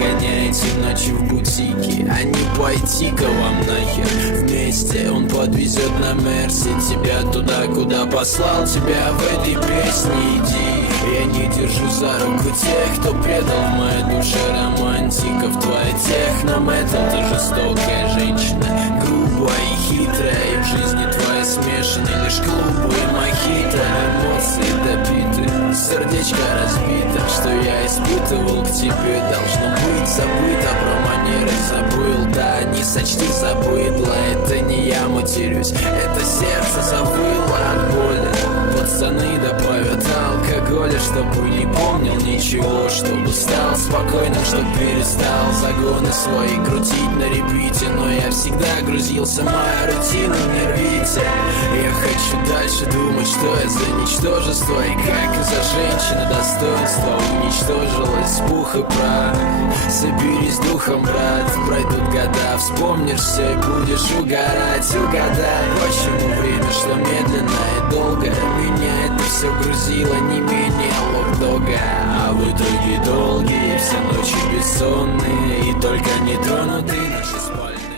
гоняете ночью в бутике, а не пойти-ка вам нахер. Вместе он подвезет на Мерсе тебя туда, куда послал тебя в этой песне. Иди, я не держу за руку тех, кто предал в моей душе романтиков. Твоя техно-метал, ты жестокая женщина, грубая и хитрая, и в жизни твоей смешаны лишь клубы и мохито. Эмоции добиты, сердечко разбито, что я испытывал к тебе должно быть забыто. Про манеры забыл, да не сочти за быдло. Это не я матерюсь, это сердце завыло от боли. Пацаны добавят алкоголя, чтобы не помнил ничего, чтобы стал спокойным, чтоб перестал загоны свои крутить на репите. Но я всегда грузился, моя рутина, не рвите. Я хочу дальше думать, что я за ничтожество, и как из-за женщины достоинство уничтожилось с пух и прах. Соберись духом, брат, пройдут года, вспомнишь все и будешь угорать. Угадай, почему время шло медленно и долго, меня это все грузило не менее лок-дога. А в итоге долгие все ночи бессонные, и только нетронутые наши спальни.